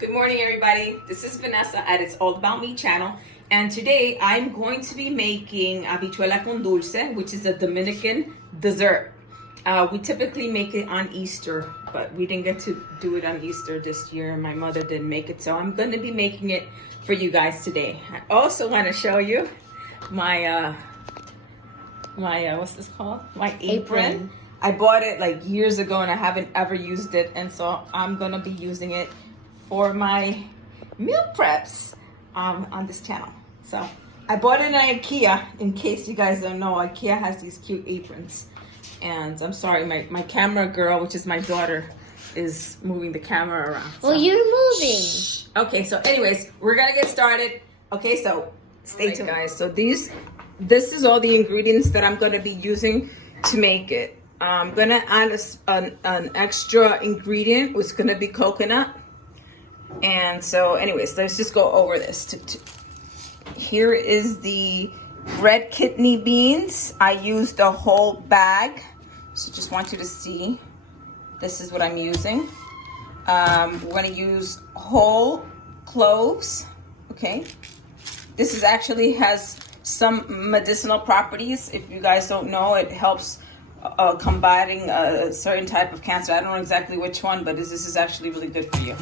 Good morning, everybody. This is Vanessa at It's All About Me channel, and today I'm going to be making habichuela con dulce, which is a Dominican dessert. We typically make it on Easter, but we didn't get to do it on Easter this year. My mother didn't make it, so I'm going to be making it for you guys today. I also want to show you my what's this called? My apron. I bought it like years ago and I haven't ever used it, and so I'm gonna be using it for my meal preps on this channel. So I bought it at IKEA. In case you guys don't know, IKEA has these cute aprons. And I'm sorry, my camera girl, which is my daughter, is moving the camera around. Well, you're moving. Okay, so anyways, we're gonna get started. Okay, so stay tuned, guys. So this is all the ingredients that I'm gonna be using to make it. I'm gonna add an extra ingredient, which is gonna be coconut. And so anyways, let's just go over this. Here is the red kidney beans. I used a whole bag, so just want you to see. This is what I'm using. We're gonna use whole cloves. Okay, this is actually has some medicinal properties. If you guys don't know, it helps combating a certain type of cancer. I don't know exactly which one, but this is actually really good for you.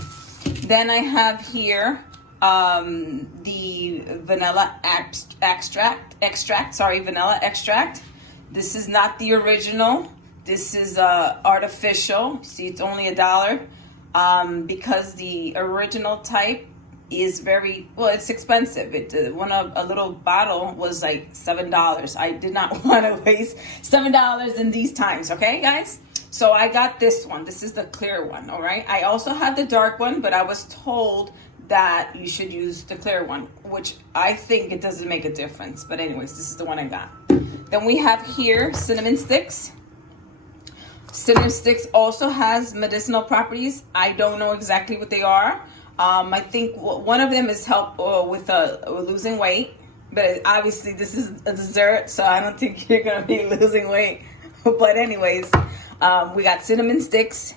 Then I have here the vanilla vanilla extract. This is not the original. This is artificial. See, it's only $1 because the original type is it's expensive. A little bottle was like $7. I did not want to waste $7 in these times, okay, guys? So I got this one. This is the clear one, all right? I also have the dark one, but I was told that you should use the clear one, which I think it doesn't make a difference. But anyways, this is the one I got. Then we have here cinnamon sticks. Cinnamon sticks also has medicinal properties. I don't know exactly what they are. I think one of them is help with losing weight. But obviously this is a dessert, so I don't think you're going to be losing weight. But anyways, we got cinnamon sticks.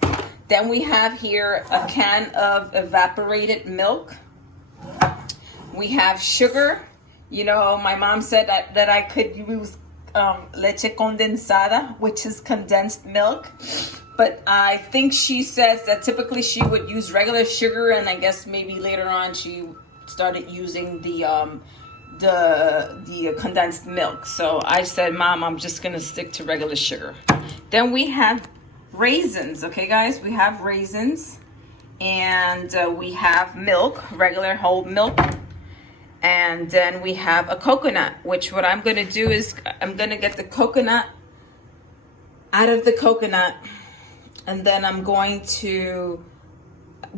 Then we have here a can of evaporated milk. We have sugar. You know, my mom said that I could use leche condensada, which is condensed milk. But I think she says that typically she would use regular sugar, and I guess maybe later on she started using the condensed milk. So I said, Mom, I'm just gonna stick to regular sugar. Then we have raisins. Okay, guys, we have raisins, and we have milk, regular whole milk, and then we have a coconut, which what I'm gonna do is I'm gonna get the coconut out of the coconut, and then I'm going to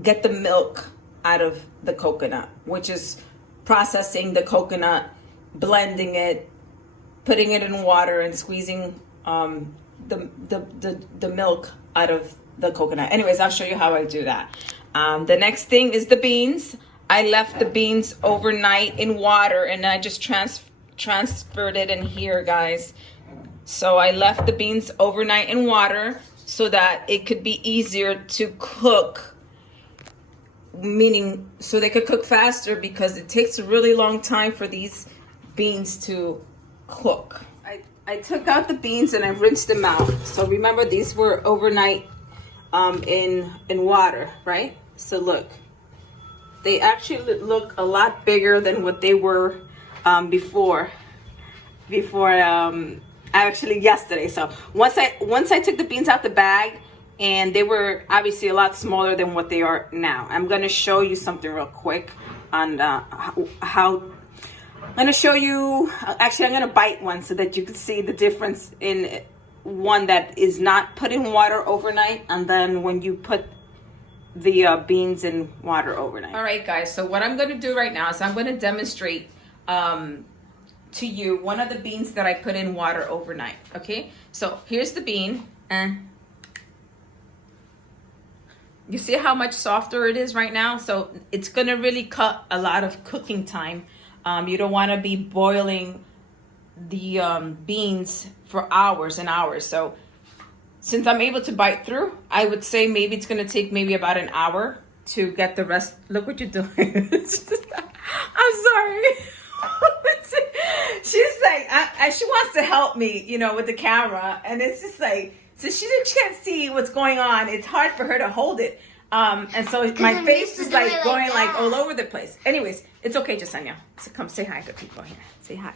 get the milk out of the coconut, which is processing the coconut, blending it, putting it in water, and squeezing the milk out of the coconut. Anyways, I'll show you how I do that. The next thing is the beans. I left the beans overnight in water, and I just transferred it in here, guys. So I left the beans overnight in water so that it could be easier to cook, meaning so they could cook faster, because it takes a really long time for these beans to cook. I took out the beans and I rinsed them out. So remember, these were overnight in water, right? So look, they actually look a lot bigger than what they were before actually yesterday. So once I took the beans out the bag, and they were obviously a lot smaller than what they are now. I'm going to show you something real quick on how I'm going to show you. Actually, I'm going to bite one so that you can see the difference in one that is not put in water overnight, and then when you put the beans in water overnight. All right, guys. So what I'm going to do right now is I'm going to demonstrate to you one of the beans that I put in water overnight. Okay. So here's the bean, and you see how much softer it is right now? So it's going to really cut a lot of cooking time. You don't want to be boiling the beans for hours and hours. So since I'm able to bite through, I would say maybe it's going to take maybe about an hour to get the rest. Look what you're doing. I'm sorry. She's like, she wants to help me, you know, with the camera. And it's just like, so she can't see what's going on. It's hard for her to hold it. And so my face is like going like all over the place. Anyways, it's okay, Jasenia. So come say hi to people here. Say hi.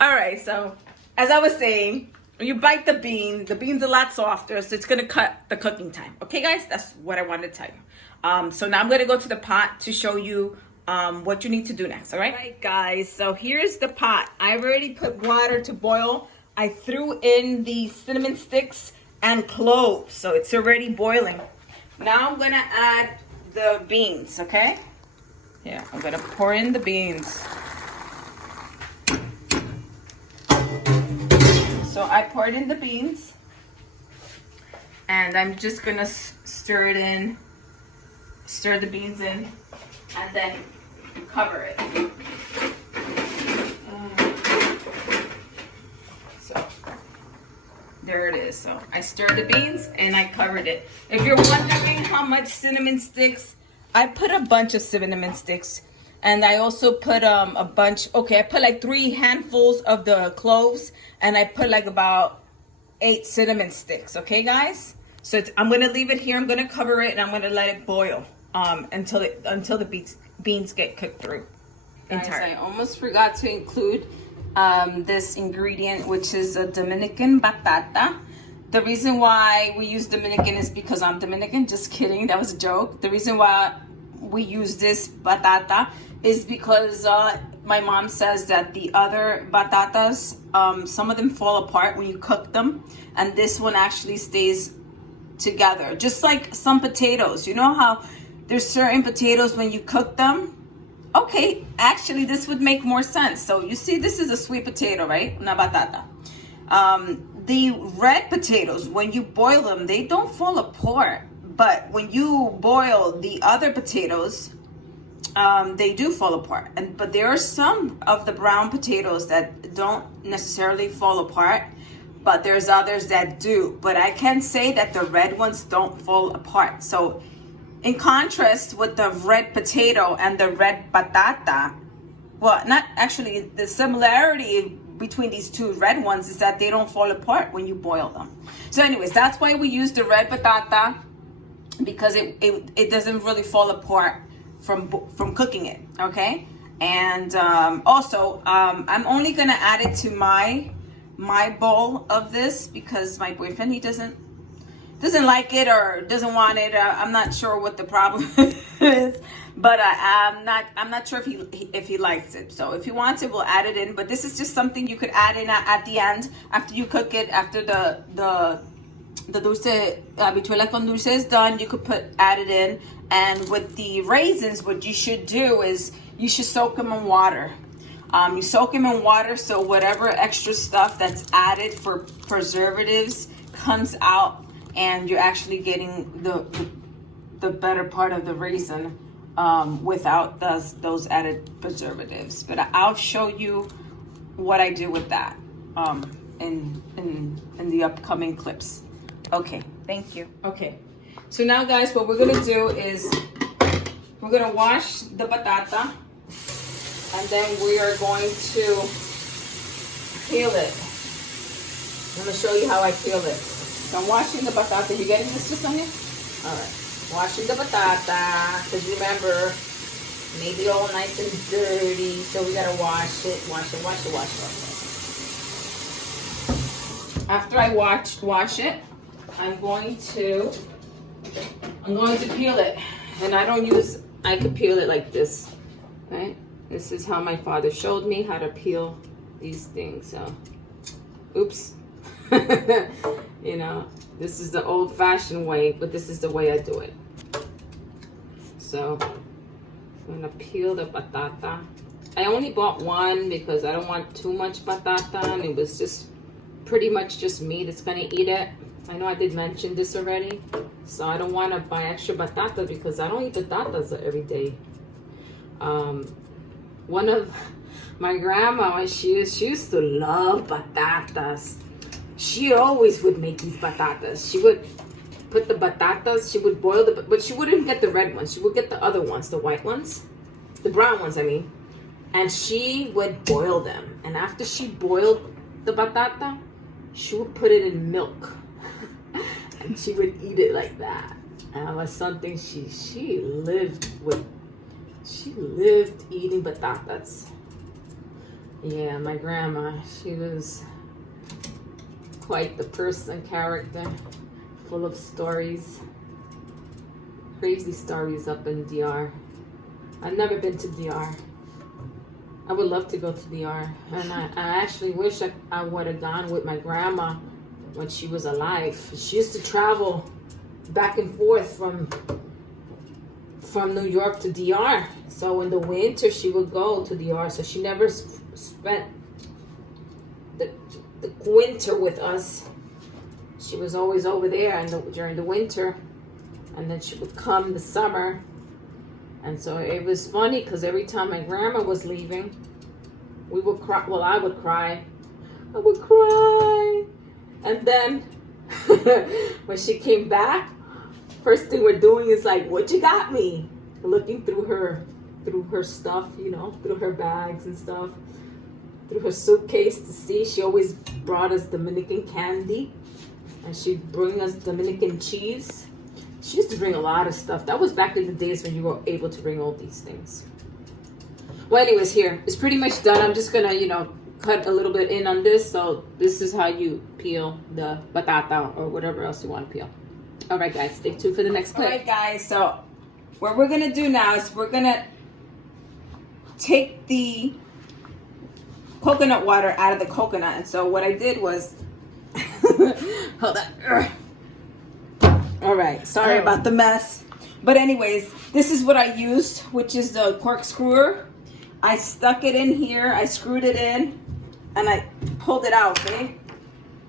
All right, so as I was saying, when you bite the bean's a lot softer, so it's gonna cut the cooking time. Okay, guys, that's what I wanted to tell you. So now I'm gonna go to the pot to show you what you need to do next. All right, guys. So here's the pot. I've already put water to boil. I threw in the cinnamon sticks and cloves, so it's already boiling. Now I'm gonna add the beans. Okay. Yeah, I'm gonna pour in the beans. So I poured in the beans, and I'm just gonna stir the beans in, and then cover it. So there it is. So I stirred the beans and I covered it. If you're wondering how much cinnamon sticks, I put a bunch of cinnamon sticks. And I also put a bunch, I put like 3 handfuls of the cloves, and I put like about 8 cinnamon sticks, okay guys? So I'm gonna leave it here, I'm gonna cover it, and I'm gonna let it boil until the beans get cooked through. Guys, I almost forgot to include this ingredient, which is a Dominican patata. The reason why we use Dominican is because I'm Dominican, just kidding, that was a joke. The reason why we use this patata is because my mom says that the other batatas, some of them fall apart when you cook them, and this one actually stays together, just like some potatoes. You know how there's certain potatoes when you cook them? Okay, actually this would make more sense. So you see, this is a sweet potato, right? Una batata. The red potatoes, when you boil them, they don't fall apart. But when you boil the other potatoes, they do fall apart. But there are some of the brown potatoes that don't necessarily fall apart, but there's others that do. But I can say that the red ones don't fall apart. So in contrast with the red potato and the red patata, well, not actually, the similarity between these two red ones is that they don't fall apart when you boil them. So anyways, that's why we use the red patata, because it doesn't really fall apart from cooking it, okay? And also, I'm only gonna add it to my bowl of this because my boyfriend, he doesn't like it or doesn't want it. I'm not sure what the problem is, but I'm not sure if he likes it. So if he wants it, we'll add it in. But this is just something you could add in at the end after you cook it, after the Dulce de Abichuela con Dulce is done. You could add it in. And with the raisins, what you should do is you should soak them in water. You soak them in water so whatever extra stuff that's added for preservatives comes out, and you're actually getting the better part of the raisin without those added preservatives. But I'll show you what I do with that in the upcoming clips. Okay, thank you. Okay, so now guys, what we're gonna do is we're gonna wash the patata, and then we are going to peel it. I'm gonna show you how I peel it. So I'm washing the patata. You getting this, Sonia? All right, washing the patata, because remember, made it all nice and dirty, so we gotta wash it. After I wash it, I'm going to peel it, and I could peel it like this, right? This is how my father showed me how to peel these things. So, oops, you know, this is the old-fashioned way, but this is the way I do it. So I'm gonna peel the patata. I only bought one because I don't want too much patata, and it was just pretty much just me that's gonna eat it. I know I did mention this already, so I don't want to buy extra batata because I don't eat batatas every day. One of my grandma, she used to love batatas. She always would make these batatas. She would put the batatas. She would boil but she wouldn't get the red ones. She would get the other ones, the white ones, the brown ones, I mean. And she would boil them. And after she boiled the batata, she would put it in milk. And she would eat it like that. And it was something she lived with. She lived eating batatas. Yeah, my grandma, she was quite the person, character, full of stories. Crazy stories up in DR. I've never been to DR. I would love to go to DR. And I actually wish I would have gone with my grandma when she was alive. She used to travel back and forth from New York to DR. So in the winter, she would go to DR. So she never spent the winter with us. She was always over there during the winter. And then she would come the summer. And so it was funny because every time my grandma was leaving, we would cry. Well, I would cry. I would cry. And then when she came back, first thing we're doing is like, what you got me? Looking through her stuff, you know, through her bags and stuff, through her suitcase to see. She always brought us Dominican candy. And she'd bring us Dominican cheese. She used to bring a lot of stuff. That was back in the days when you were able to bring all these things. Well, anyways, here. It's pretty much done. I'm just going to, you know, cut a little bit in on this. So this is how you peel the batata or whatever else you want to peel. All right, guys. Stay tuned for the next clip. All right, guys. So what we're going to do now is we're going to take the coconut water out of the coconut. And so what I did was... Hold on. All right, sorry about the mess. But anyways, this is what I used, which is the corkscrewer. I stuck it in here, I screwed it in, and I pulled it out, okay?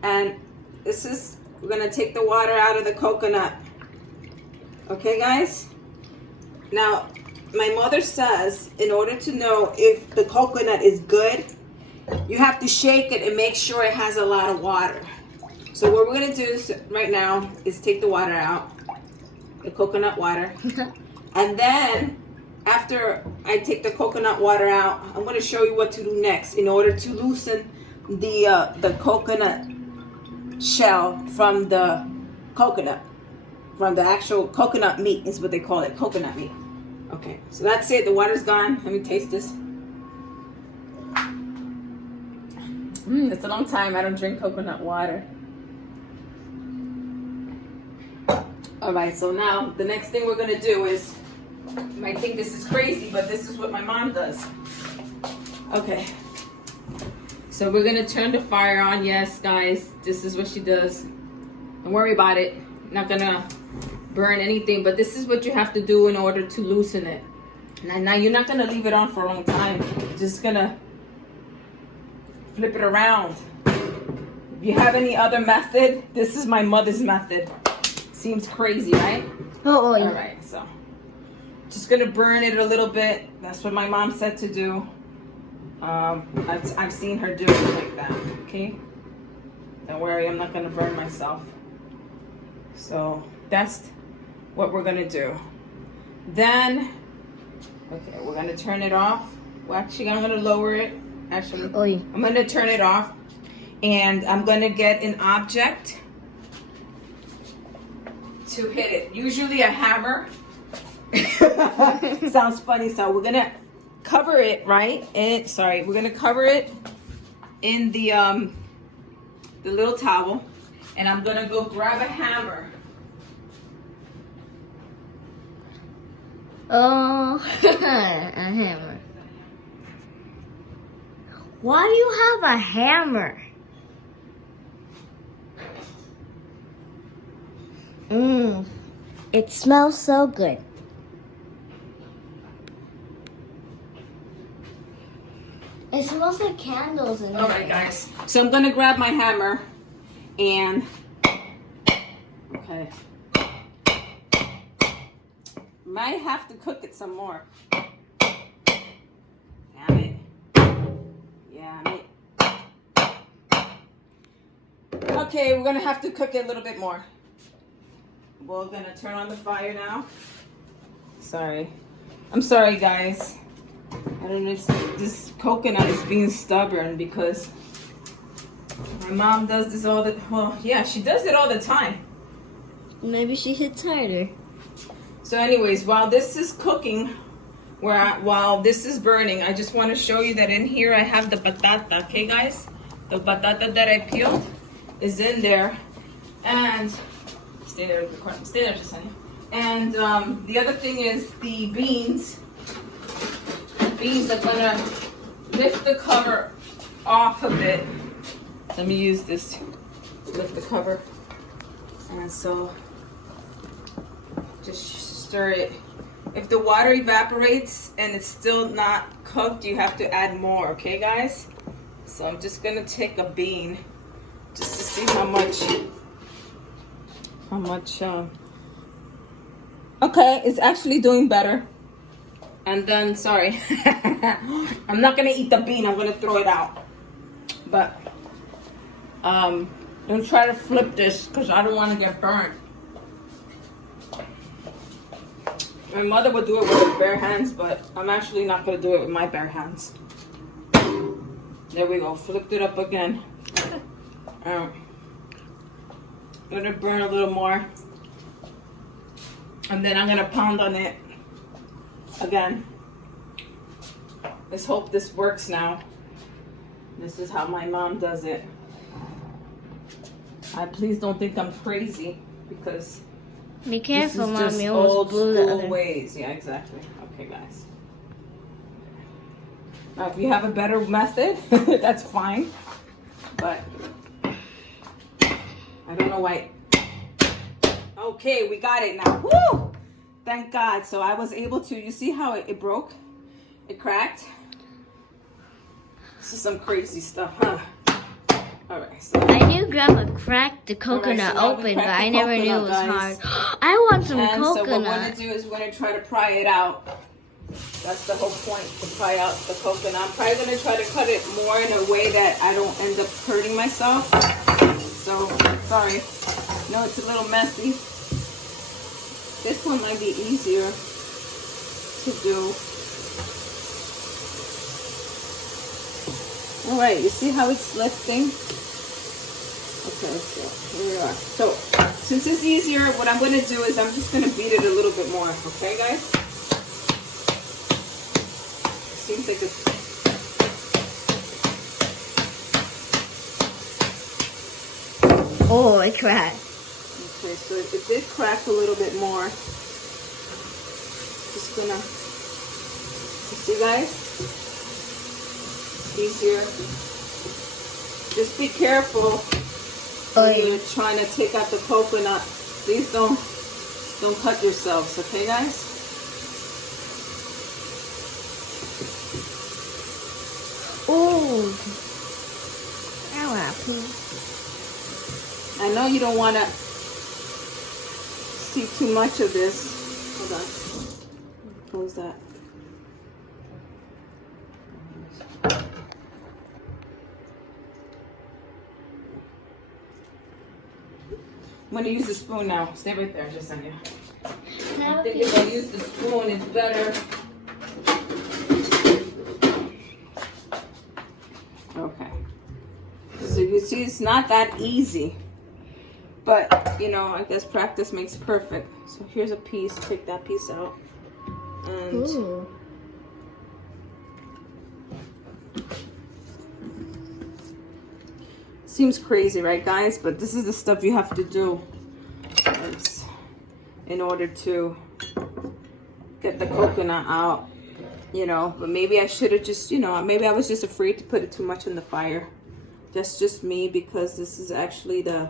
And this is, we're gonna take the water out of the coconut. Okay, guys? Now, my mother says, in order to know if the coconut is good, you have to shake it and make sure it has a lot of water. So what we're going to do right now is take the water out, the coconut water. And then after I take the coconut water out, I'm going to show you what to do next in order to loosen the coconut shell from the coconut, from the actual coconut meat is what they call it, coconut meat. Okay, so that's it. The water's gone. Let me taste this. It's a long time I don't drink coconut water. All right, so now the next thing we're gonna do is, you might think this is crazy, but this is what my mom does. Okay, so we're gonna turn the fire on. Yes, guys, this is what she does. Don't worry about it. Not gonna burn anything, but this is what you have to do in order to loosen it. Now you're not gonna leave it on for a long time. You're just gonna flip it around. If you have any other method, this is my mother's method. Seems crazy, right? Oh, yeah. All right, so just gonna burn it a little bit. That's what my mom said to do. I've seen her do it like that. Okay, don't worry, I'm not gonna burn myself. So that's what we're gonna do. Then, okay, we're gonna turn it off. Well, actually, I'm gonna lower it. Actually, I'm gonna turn it off, and I'm gonna get an object to hit it. Usually a hammer. Sounds funny. So we're gonna cover it, right? We're gonna cover it in the little towel, and I'm gonna go grab a hammer. Oh, a hammer. Why do you have a hammer? It smells so good. It smells like candles in here. All right, guys. So I'm gonna grab my hammer and okay. Might have to cook it some more. Damn it. Yeah, okay, we're gonna have to cook it a little bit more. we're gonna turn on the fire now. Sorry. I'm sorry, guys. I don't know, this coconut is being stubborn because my mom does this all the, well, yeah, she does it all the time. Maybe she hits harder. So anyways, while this is cooking, while this is burning, I just want to show you that in here I have the patata, okay guys? The patata that I peeled is in there. And, stay there just a second. And the other thing is the beans. Beans are gonna lift the cover off a bit. Let me use this to lift the cover. And so, just stir it. If the water evaporates and it's still not cooked, you have to add more, okay guys? So I'm just gonna take a bean just to see how much, okay, it's actually doing better. And then, sorry, I'm not gonna eat the bean, I'm gonna throw it out. But, I'm gonna try to flip this because I don't wanna get burnt. My mother would do it with her bare hands, but I'm actually not gonna do it with my bare hands. There we go, flipped it up again. I'm gonna burn a little more. And then I'm gonna pound on it again. Let's hope this works now. This is how my mom does it. Please don't think I'm crazy because Be careful, this is Mom. just You old almost blew the school other. ways. Yeah, exactly. Okay, guys. Now, if you have a better method, that's fine. But I don't know why. Okay, we got it now. Woo! Thank God. So I was able to. You see how it broke? It cracked. This is some crazy stuff, huh? All right. So I knew Grandma cracked the coconut now we open, cracked but the I never knew it coconut, was guys. hard. I want some and so what we're coconut. gonna do is we're gonna try to pry it out. That's the whole point, to pry out the coconut. I'm probably gonna try to cut it more in a way that I don't end up hurting myself. So sorry. No, it's a little messy. This one might be easier to do. All right, you see how it's lifting? Okay, so here we are. So since it's easier, what I'm going to do is I'm just going to beat it a little bit more. Okay, guys? Seems like it's... Oh, it cracked. Okay, so it did crack a little bit more. Just gonna... You see, guys? Easier. Just be careful when you're trying to take out the coconut. Please don't cut yourselves, okay guys? Oh, I want to pee. I know you don't want to see too much of this. Hold on. Close that. I'm going to use the spoon now. Stay right there, just a second. I think if I use the spoon, it's better. Okay. So you see, it's not that easy. But, you know, I guess practice makes perfect. So here's a piece. Take that piece out. And... Ooh. Seems crazy, right, guys? But this is the stuff you have to do in order to get the coconut out, you know. But maybe I should have just, you know, maybe I was just afraid to put it too much in the fire. That's just me, because this is actually the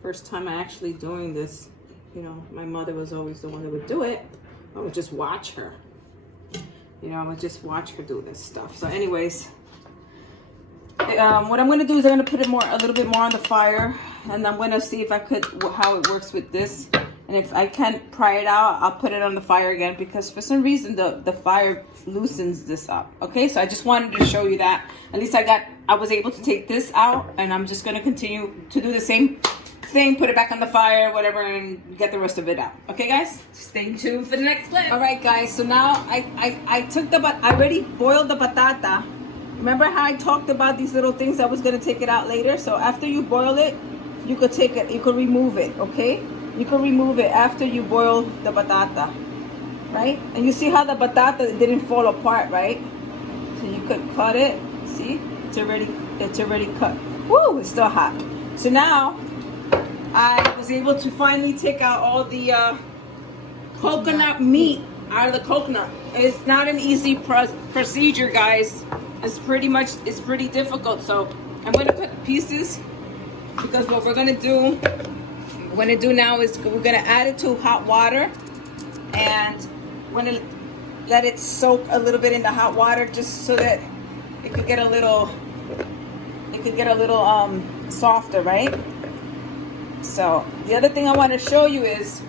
first time I actually doing this. You know, my mother was always the one that would do it. I would just watch her. You know, I would just watch her do this stuff. So anyways, what I'm going to do is I'm going to put it a little bit more on the fire, and I'm going to see if I could, how it works with this. And if I can't pry it out, I'll put it on the fire again, because for some reason the fire loosens this up. Okay, so I just wanted to show you that. At least I was able to take this out, and I'm just going to continue to do the same thing, put it back on the fire, whatever, and get the rest of it out. Okay, guys? Stay tuned for the next clip. All right, guys. So now I took I already boiled the patata. Remember how I talked about these little things? I was gonna take it out later. So after you boil it, you could take it. You could remove it. Okay? You can remove it after you boil the patata, right? And you see how the patata didn't fall apart, right? So you could cut it. See? It's already cut. Woo! It's still hot. So now I was able to finally take out all the coconut meat out of the coconut. It's not an easy procedure, guys. It's pretty difficult. So I'm gonna cut pieces because what we're gonna do now is we're gonna add it to hot water, and we're gonna let it soak a little bit in the hot water just so that it could get a little softer, right? So the other thing I want to show you is,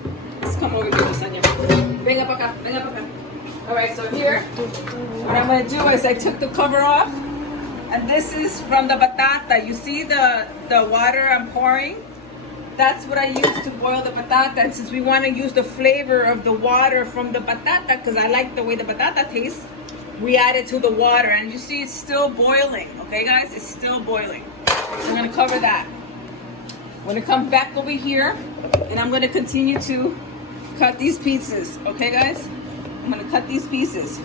let's come over here, Sonia. Venga pa acá, venga pa acá. All right, so here, what I'm going to do is I took the cover off, and this is from the patata. You see the water I'm pouring? That's what I use to boil the patata. And since we want to use the flavor of the water from the patata, because I like the way the patata tastes, we add it to the water. And you see it's still boiling. Okay, guys? It's still boiling. So I'm going to cover that. I'm going to come back over here, and I'm going to continue to cut these pieces. Okay, guys? I'm going to cut these pieces.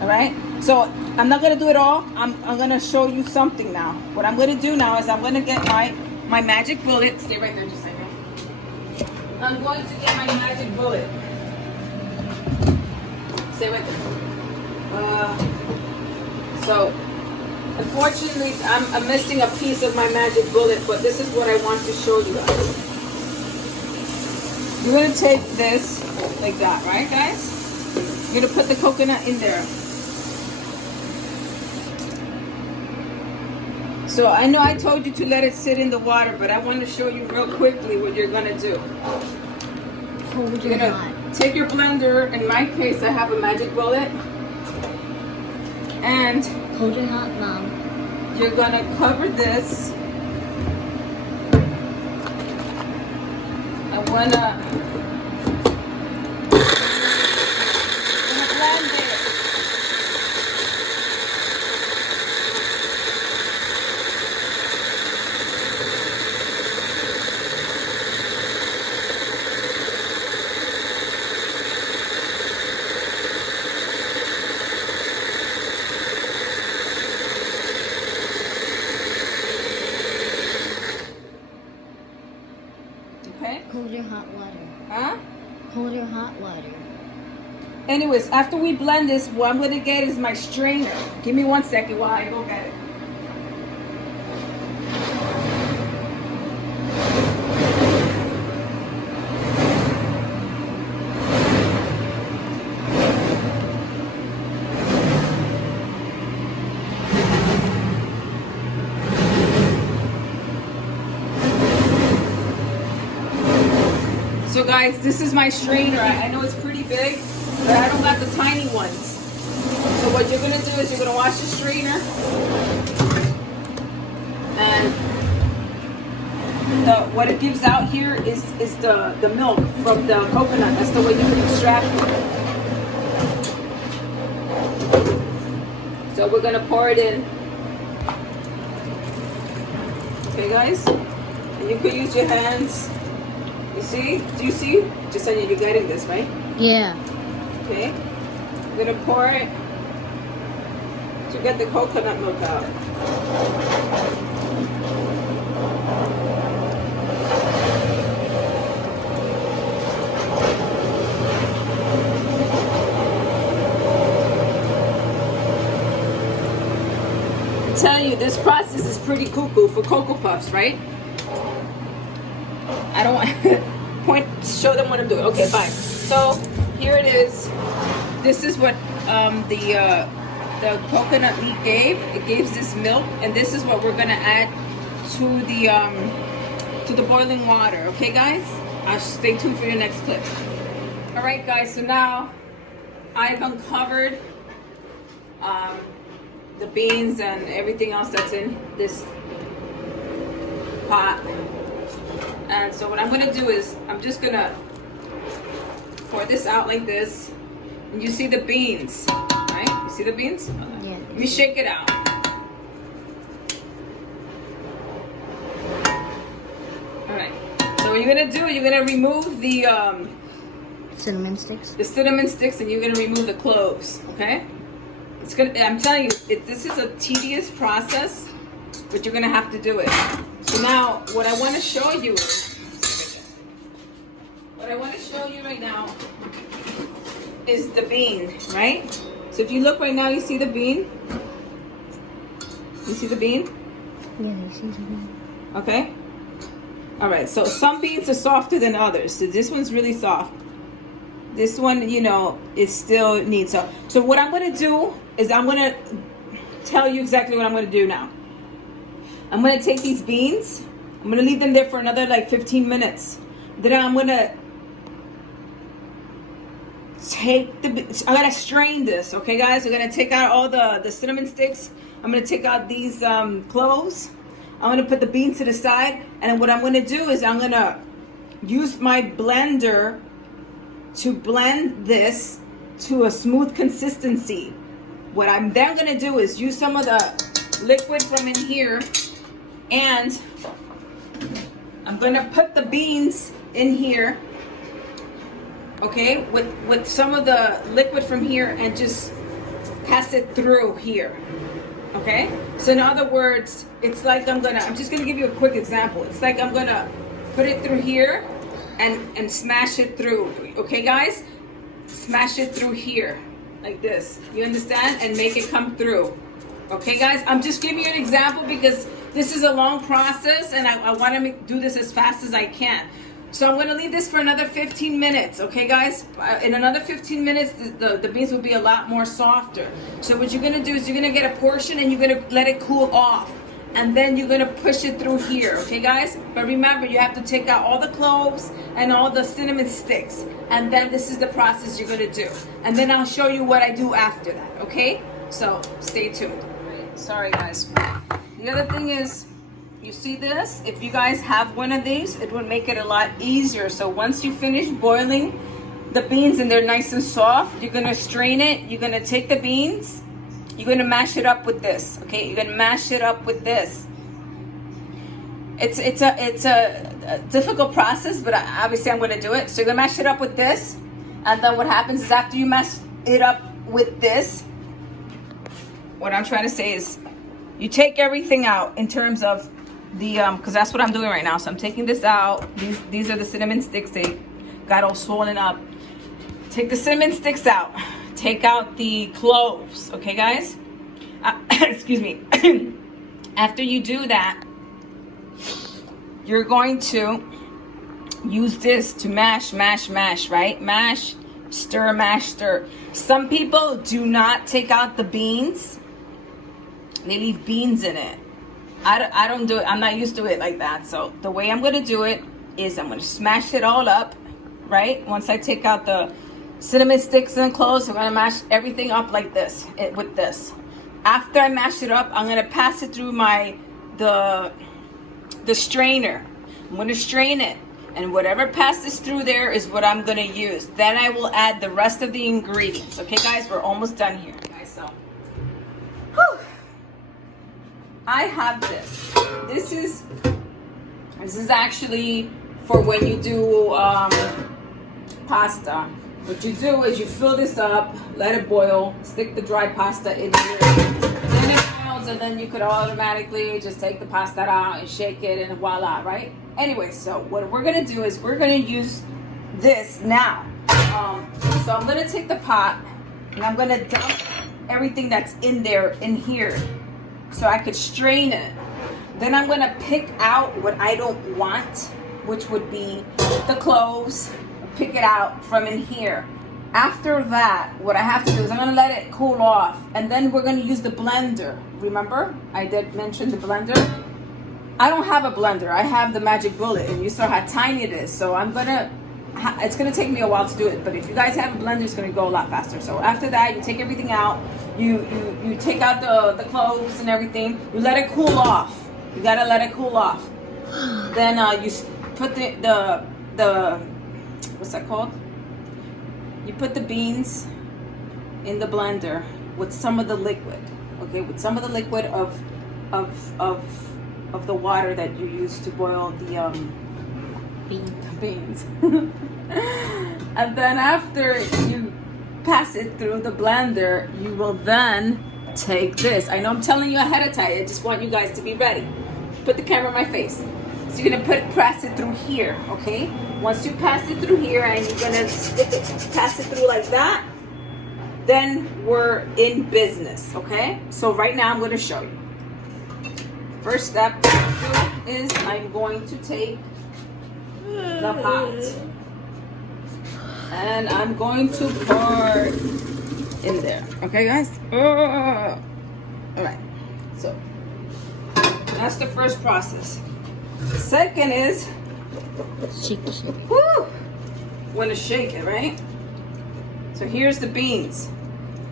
All right? So I'm not going to do it all. I'm going to show you something now. What I'm going to do now is I'm going to get my magic bullet. Stay right there just a second. I'm going to get my magic bullet. Stay right there. So unfortunately, I'm missing a piece of my magic bullet, but this is what I want to show you guys. You're going to take this like that, right, guys? You're going to put the coconut in there. So I know I told you to let it sit in the water, but I want to show you real quickly what you're going to do. You're going to take your blender. In my case, I have a magic bullet. And hold your hot, Mom. You're going to cover this. I want to blend it. Okay? Hold your hot water. Huh? Hold your hot water. Anyways, after we blend this, what I'm going to get is my strainer. Give me 1 second while I go get it. So guys, this is my strainer. I know it's pretty big, but I don't got the tiny ones. So what you're gonna do is you're gonna wash the strainer, and what it gives out here is the milk from the coconut. That's the way you can extract it. So we're gonna pour it in. Okay, guys, and you can use your hands. You see? Do you see? Jasenia, you're getting this, right? Yeah. Okay. I'm going to pour it to get the coconut milk out. I'm telling you, this process is pretty cuckoo for Cocoa Puffs, right? I don't want show them what I'm doing. Okay, fine. So here it is. This is what the coconut meat gave. It gives this milk, and this is what we're gonna add to the boiling water. Okay, guys? Stay tuned for your next clip. All right, guys. So now I've uncovered the beans and everything else that's in this pot. And so what I'm gonna do is I'm just gonna pour this out like this. And you see the beans, right? You see the beans? Yeah. Let me shake it out. All right. So what you're gonna do, you're gonna remove the Cinnamon sticks. and you're gonna remove the cloves. Okay? It's gonna. I'm telling you, this is a tedious process, but you're gonna have to do it. So now, what I want to show you right now is the bean, right? So if you look right now, you see the bean. You see the bean? Yeah, they see something. Okay. All right. So some beans are softer than others. So this one's really soft. This one, you know, it still needs so. So what I'm going to do is I'm going to tell you exactly what I'm going to do now. I'm going to take these beans. I'm going to leave them there for another like 15 minutes. Then I'm going to I'm going to strain this. Okay, guys? We're going to take out all the cinnamon sticks. I'm going to take out these cloves. I'm going to put the beans to the side. And what I'm going to do is I'm going to use my blender to blend this to a smooth consistency. What I'm then going to do is use some of the liquid from in here, and I'm going to put the beans in here, okay, with some of the liquid from here, and just pass it through here. Okay, so in other words, it's like I'm just gonna give you a quick example. It's like I'm gonna put it through here and smash it through. Okay, guys, smash it through here like this. You understand? And make it come through. Okay, guys, I'm just giving you an example because this is a long process, and I want to do this as fast as I can. So I'm going to leave this for another 15 minutes, okay, guys? In another 15 minutes, the beans will be a lot more softer. So what you're going to do is you're going to get a portion and you're going to let it cool off. And then you're going to push it through here, okay, guys? But remember, you have to take out all the cloves and all the cinnamon sticks. And then this is the process you're going to do. And then I'll show you what I do after that, okay? So stay tuned. Sorry, guys. The other thing is, you see this? If you guys have one of these, it would make it a lot easier. So once you finish boiling the beans and they're nice and soft, you're gonna strain it. You're gonna take the beans, you're gonna mash it up with this. Okay, you're gonna mash it up with this. It's a difficult process, but obviously I'm gonna do it. So you're gonna mash it up with this, and then what happens is after you mash it up with this, what I'm trying to say is you take everything out in terms of the because that's what I'm doing right now. So I'm taking this out. These are the cinnamon sticks. They got all swollen up. Take the cinnamon sticks out. Take out the cloves. Okay, guys? Excuse me. After you do that, you're going to use this to mash, right? Mash, stir. Some people do not take out the beans. They leave beans in it. I don't do it. I'm not used to it like that. So the way I'm going to do it is I'm going to smash it all up, right? Once I take out the cinnamon sticks and cloves, I'm going to mash everything up like this, with this. After I mash it up, I'm going to pass it through the strainer. I'm going to strain it. And whatever passes through there is what I'm going to use. Then I will add the rest of the ingredients. Okay, guys? We're almost done here. Guys, so, whew. I have this. This is actually for when you do pasta. What you do is you fill this up, let it boil, stick the dry pasta in here. Then it boils, and then you could automatically just take the pasta out and shake it, and voila, right? Anyway, so what we're gonna do is we're gonna use this now. So I'm gonna take the pot and I'm gonna dump everything that's in there in here, so I could strain it. Then I'm gonna pick out what I don't want, which would be the cloves. Pick it out from in here. After that, what I have to do is I'm gonna let it cool off, and then we're gonna use the blender. Remember, I did mention the blender. I don't have a blender. I have the Magic Bullet, and you saw how tiny it is. So it's gonna take me a while to do it. But if you guys have a blender, it's gonna go a lot faster. So after that, you take everything out. You take out the cloves and everything. You let it cool off. You gotta let it cool off. Then you put the what's that called? You put the beans in the blender with some of the liquid. Okay, with some of the liquid of the water that you use to boil the beans. And then after you pass it through the blender, you will then take this. I know I'm telling you ahead of time. I just want you guys to be ready. Put the camera on my face. So you're gonna pass it through here, okay? Once you pass it through here and you're gonna pass it through like that, then we're in business, okay? So right now I'm gonna show you. First step is I'm going to take the pot and I'm going to pour in there, okay guys? All right, so that's the first process. Second is, woo, want to shake it, right? So here's the beans.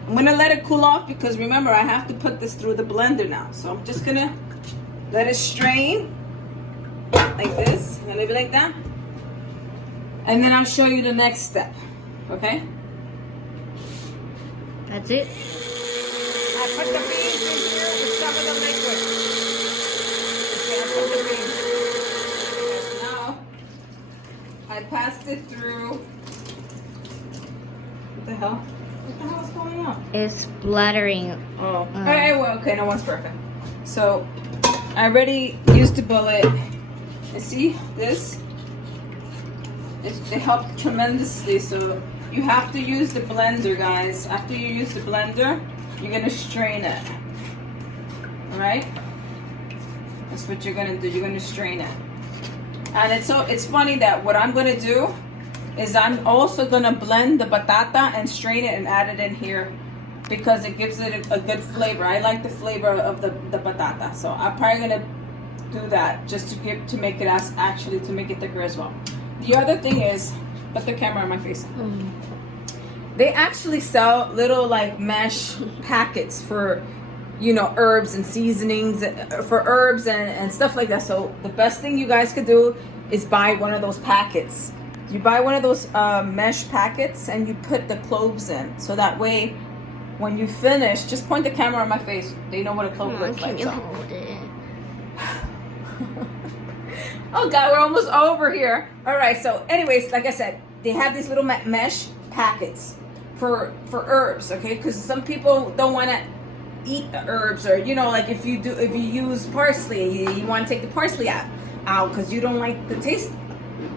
I'm gonna let it cool off because remember I have to put this through the blender now. So I'm just gonna let it strain like this, and leave it like that. And then I'll show you the next step, okay? That's it. I put the beans in here with some of the liquid. Okay, I put the beans. Now, I passed it through. What the hell? What the hell is going on? It's splattering. Oh, okay, well, okay, no one's perfect. So, I already used the bullet. And see, this? It helped tremendously, so you have to use the blender, guys. After you use the blender, you're gonna strain it. Alright? That's what you're gonna do. You're gonna strain it. And it's funny that what I'm gonna do is I'm also gonna blend the patata and strain it and add it in here because it gives it a good flavor. I like the flavor of the patata, so I'm probably gonna do that just to make it thicker as well. The other thing is, put the camera on my face. They actually sell little like mesh packets for, you know, herbs and seasonings, for herbs and stuff like that. So the best thing you guys could do is buy one of those packets. You buy one of those mesh packets and you put the cloves in. So that way, when you finish, just point the camera on my face. They know what a clove looks like. Can you hold it? Oh God, we're almost over here. All right, so anyways, like I said, they have these little mesh packets for herbs, okay? Because some people don't want to eat the herbs, or you know, like if you use parsley, you want to take the parsley out because you don't like the taste.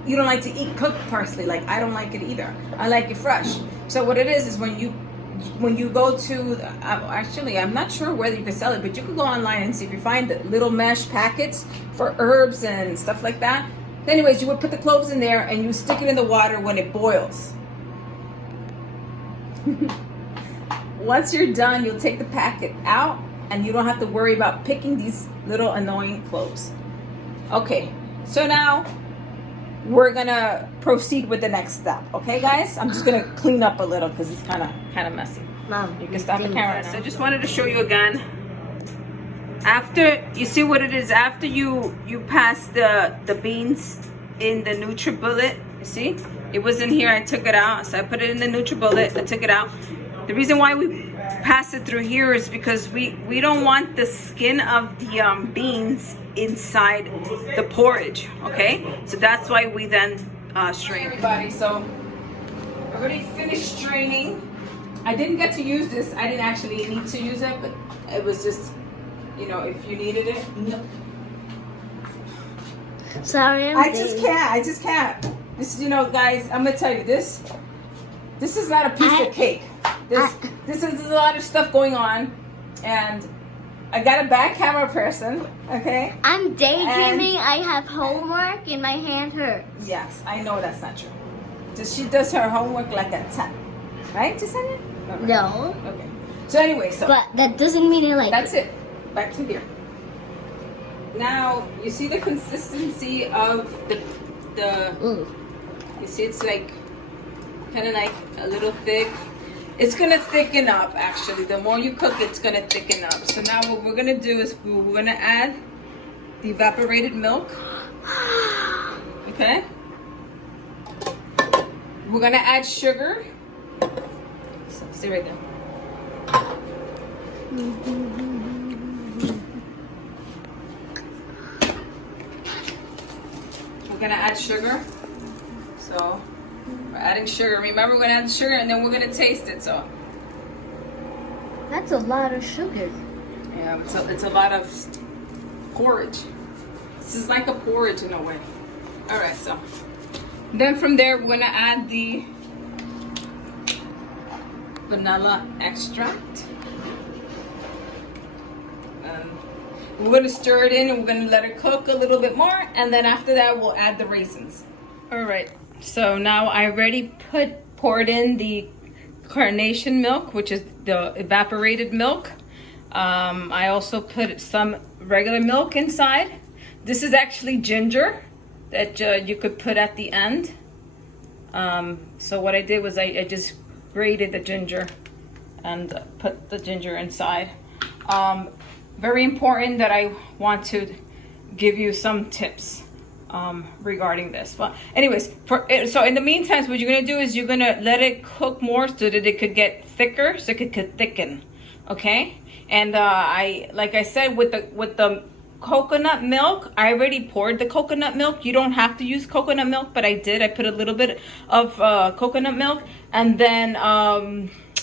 You don't like to eat cooked parsley. Like I don't like it either. I like it fresh. So what it is when you go to, actually I'm not sure whether you can sell it, but you can go online and see if you find the little mesh packets for herbs and stuff like that. Anyways, you would put the cloves in there and you stick it in the water when it boils. Once you're done, you'll take the packet out and you don't have to worry about picking these little annoying cloves. Okay, so now we're gonna proceed with the next step. Okay, guys? I'm just gonna clean up a little because it's kind of messy. Mom, You can stop the camera now. So I just wanted to show you again. After you see what it is, after you pass the beans in the NutriBullet, you see it was in here. I took it out, so I put it in the NutriBullet. I took it out. The reason why we pass it through here is because we don't want the skin of the beans inside the porridge. Okay, so that's why we then strain. Everybody, so I already finished straining. I didn't get to use this. I didn't actually need to use it, but it was just, you know, if you needed it. No. Sorry, I just can't. This, you know, guys, I'm gonna tell you this. This is not a piece of cake. This is a lot of stuff going on, and I got a bad camera person. Okay. I'm daydreaming. I have homework, and my hand hurts. Yes, I know that's not true. She does her homework like a 10, right, Jasenia? No. Okay. So anyway, But that doesn't mean I like that's it. Back to here. Now you see the consistency of the. You see, it's like kind of like a little thick. It's gonna thicken up. Actually, the more you cook, it's gonna thicken up. So now what we're gonna do is we're gonna add the evaporated milk. Okay? We're gonna add sugar. So, stay right there. We're gonna add sugar. So we're adding sugar. Remember, we're gonna add sugar and then we're gonna taste it. So That's a lot of sugar. yeah, it's a lot of porridge. This is like a porridge in a way. All right, so then from there we're gonna add the vanilla extract. We're gonna stir it in and we're gonna let it cook a little bit more, and then after that we'll add the raisins. All right, so now I already poured in the carnation milk, which is the evaporated milk. I also put some regular milk inside. This is actually ginger that you could put at the end. So what I did was I just grated the ginger and put the ginger inside. Very important that I want to give you some tips regarding this. But anyways, so in the meantime, what you're gonna do is you're gonna let it cook more so that it could get thicker, so it could thicken. Okay, and like I said, with the coconut milk, I already poured the coconut milk. You don't have to use coconut milk, but I did. I put a little bit of coconut milk, and then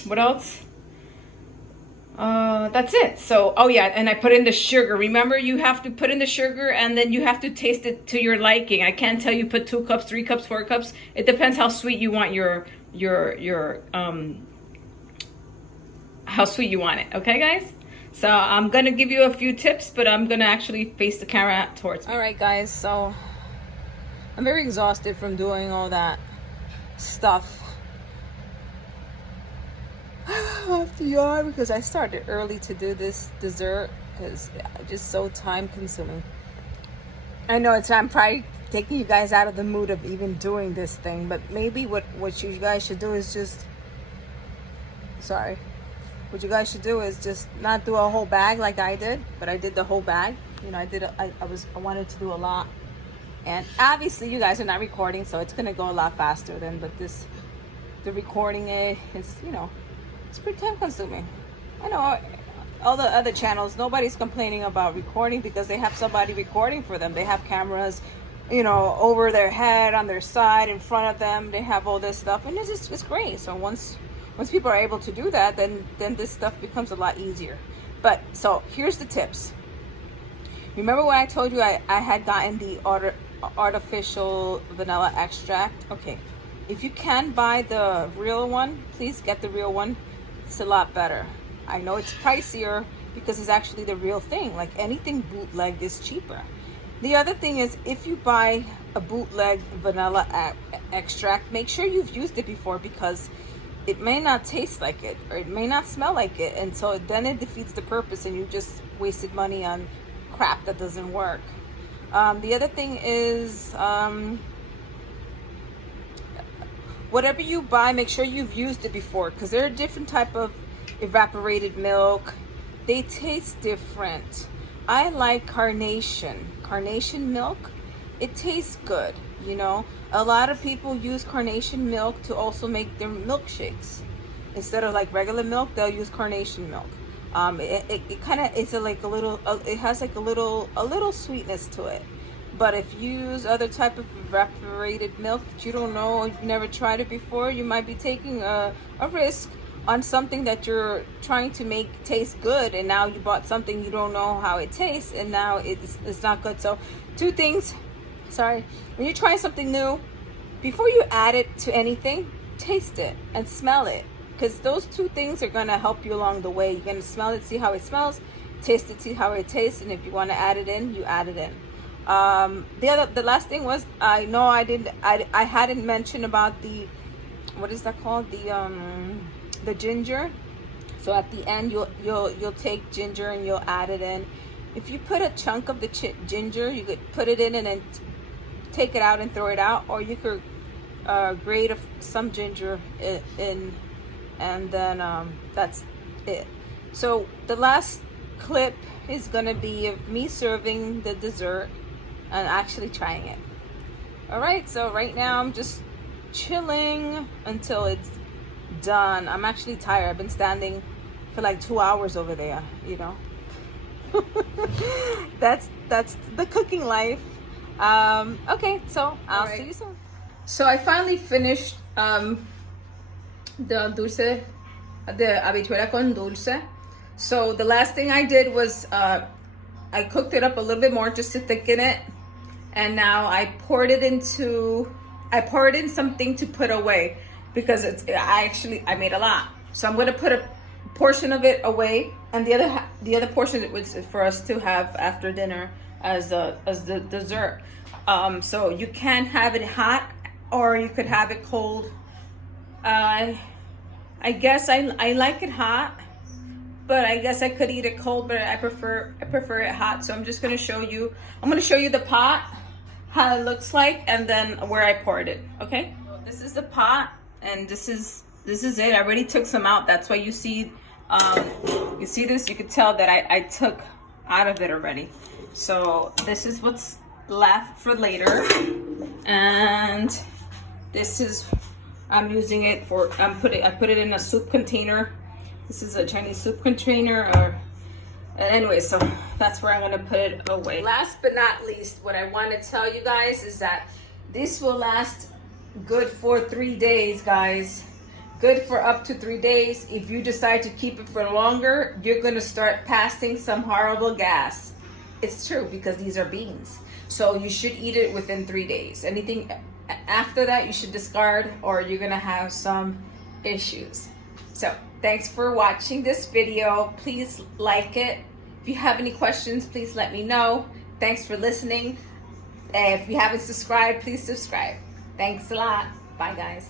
what else? That's it. So, oh yeah, and I put in the sugar. Remember, you have to put in the sugar and then you have to taste it to your liking. I can't tell you put 2 cups, 3 cups, 4 cups. It depends how sweet you want how sweet you want it. Okay, guys? So I'm gonna give you a few tips, but I'm gonna actually face the camera towards me. All right, guys, so I'm very exhausted from doing all that stuff. I have to yawn because I started early to do this dessert because it's just so time consuming. I know I'm probably taking you guys out of the mood of even doing this thing, but maybe what you guys should do is just what you guys should do is just not do a whole bag like I did, but I did the whole bag. You know, I wanted to do a lot, and obviously you guys are not recording, so it's gonna go a lot faster than. But the recording is, you know, it's pretty time consuming. I know all the other channels, nobody's complaining about recording because they have somebody recording for them. They have cameras, you know, over their head, on their side, in front of them. They have all this stuff, and it's great. So once people are able to do that, then this stuff becomes a lot easier. But so here's the tips. Remember when I told you I had gotten the artificial vanilla extract? Okay, if you can buy the real one, please get the real one. It's a lot better. I know it's pricier because it's actually the real thing. Like anything bootleg is cheaper. The other thing is, if you buy a bootleg vanilla extract, make sure you've used it before, because it may not taste like it or it may not smell like it, and so then it defeats the purpose and you just wasted money on crap that doesn't work. The other thing is, whatever you buy, make sure you've used it before, because there are different type of evaporated milk. They taste different. I like carnation milk. It tastes good, you know. A lot of people use carnation milk to also make their milkshakes. Instead of like regular milk, they'll use carnation milk. It kind of, it's like a little, it has like a little sweetness to it. But if you use other type of evaporated milk that you don't know, or you've never tried it before, you might be taking a risk on something that you're trying to make taste good, and now you bought something you don't know how it tastes, and now it's not good. So 2 things, when you're trying something new, before you add it to anything, taste it and smell it, because those 2 things are going to help you along the way. You're going to smell it, see how it smells, taste it, see how it tastes, and if you want to add it in, you add it in. The last thing was, I know I hadn't mentioned about the, what is that called, the ginger. So at the end you'll take ginger and you'll add it in. If you put a chunk of the ginger, you could put it in and then take it out and throw it out, or you could grate some ginger in, and then that's it. So the last clip is gonna be of me serving the dessert. and actually trying it. All right, so right now I'm just chilling until it's done. I'm actually tired. I've been standing for like 2 hours over there, you know. that's the cooking life. Okay, so I'll see you soon. So I finally finished the dulce de habichuela con dulce. So the last thing I did was I cooked it up a little bit more just to thicken it, and now I poured it in something to put away because I made a lot. So I'm gonna put a portion of it away, and the other portion it was for us to have after dinner as the dessert. So you can have it hot or you could have it cold. I guess I like it hot, but I guess I could eat it cold, but I prefer it hot. So I'm just gonna show you. I'm gonna show you the pot, how it looks like, and then where I poured it. Okay. So this is the pot, and this is it. I already took some out. That's why you see this. You could tell that I took out of it already. So this is what's left for later, and this is I'm using it for. I put it in a soup container. This is a Chinese soup container. Anyway, so that's where I'm gonna put it away. Last but not least, what I want to tell you guys is that this will last good for 3 days, guys. Good for up to 3 days. If you decide to keep it for longer, you're gonna start passing some horrible gas. It's true, because these are beans. So you should eat it within 3 days. Anything after that, you should discard, or you're gonna have some issues. So thanks for watching this video. Please like it. If you have any questions, please let me know. Thanks for listening. If you haven't subscribed, please subscribe. Thanks a lot. Bye, guys.